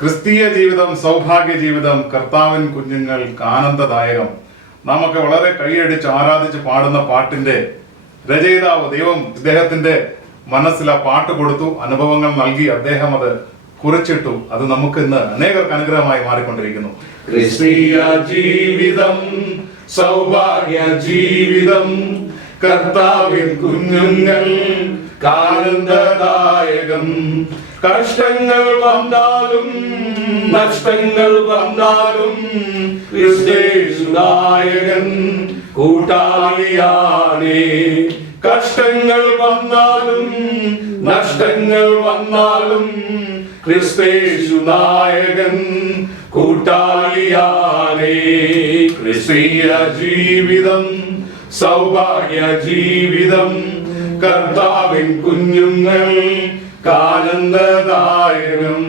ക്രിസ്തീയ ജീവിതം സൗഭാഗ്യ ജീവിതം, കർത്താവിൻ കുഞ്ഞുങ്ങൾക്ക് ആനന്ദദായകം. നമുക്ക് വളരെ കൈയടിച്ച് ആരാധിച്ച് പാടുന്ന പാട്ടിന്റെ രചയിതാവ് ദൈവം ഇദ്ദേഹത്തിന്റെ മനസ്സിൽ ആ പാട്ട് കൊടുത്തു, അനുഭവങ്ങൾ നൽകി, അദ്ദേഹം അത് കുറിച്ചിട്ടു. അത് നമുക്ക് ഇന്ന് അനേകർക്ക് അനുഗ്രഹമായി മാറിക്കൊണ്ടിരിക്കുന്നു. ക്രിസ്തീയ ജീവിതം സൗഭാഗ്യ ജീവിതം, കർത്താവിൻ കുഞ്ഞുങ്ങൾ ആനന്ദദായകം. കഷ്ടങ്ങൾ വന്നാലും നഷ്ടങ്ങൾ വന്നാലും ക്രിസ്തേശുനായകൻ കൂട്ടാളിയാണേ. കഷ്ടങ്ങൾ വന്നാലും നഷ്ടങ്ങൾ വന്നാലും ക്രിസ്തേശുനായകൻ കൂട്ടാളിയാണേ. ക്രിസ്തീയ ജീവിതം സൗഭാഗ്യ ജീവിതം, കർത്താവിൻ കുഞ്ഞുങ്ങൾ ആനന്ദദായകം.